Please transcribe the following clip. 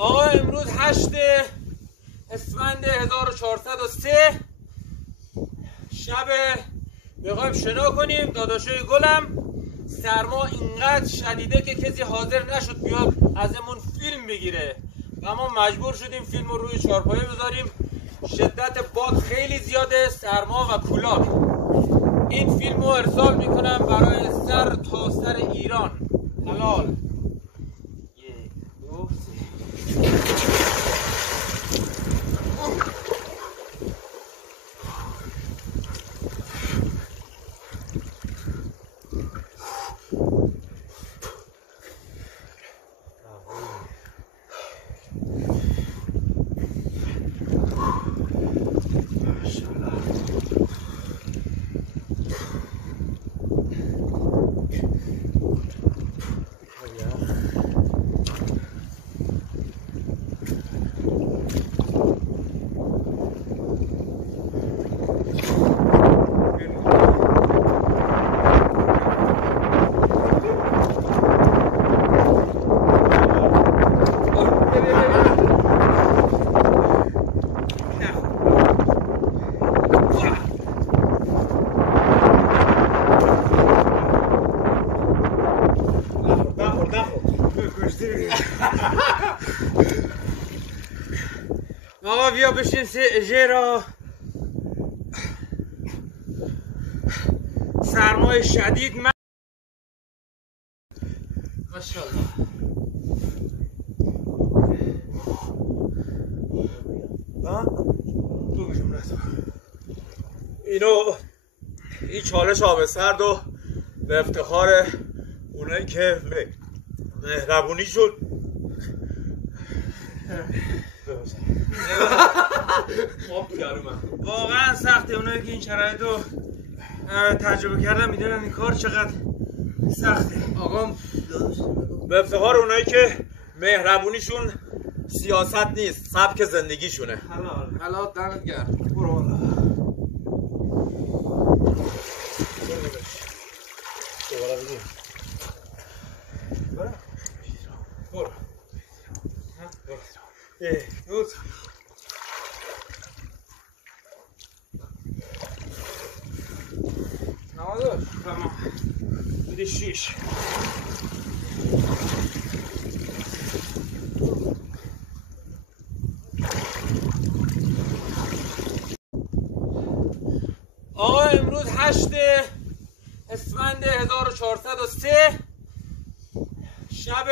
آقا امروز 8 اسفند 1403 شب میخوایم شنا کنیم. داداشای گلم سرما اینقدر شدیده که کسی حاضر نشد بیاد ازمون فیلم بگیره و ما مجبور شدیم فیلم رو روی چارپایه بذاریم. شدت باد خیلی زیاده، سرما و کولاک. این فیلم رو ارسال میکنم برای سر تا سر ایران. حلال. آقا بیا بشین ژرا. سرمای شدید ماشاءالله. این چالش آب سرد و به افتخار اونایی که مهربونیشون واقعا سخته. اونایی که این شرایط رو تجربه کردن میدونن این کار چقدر سخته. آقا به افتخار اونایی که مهربونیشون سیاست نیست، سبک زندگیشونه. حالا دمت گرم. برو بالا. برو. نمازش تمام. بده 6. آقا امروز 8 اسفند 1403 شب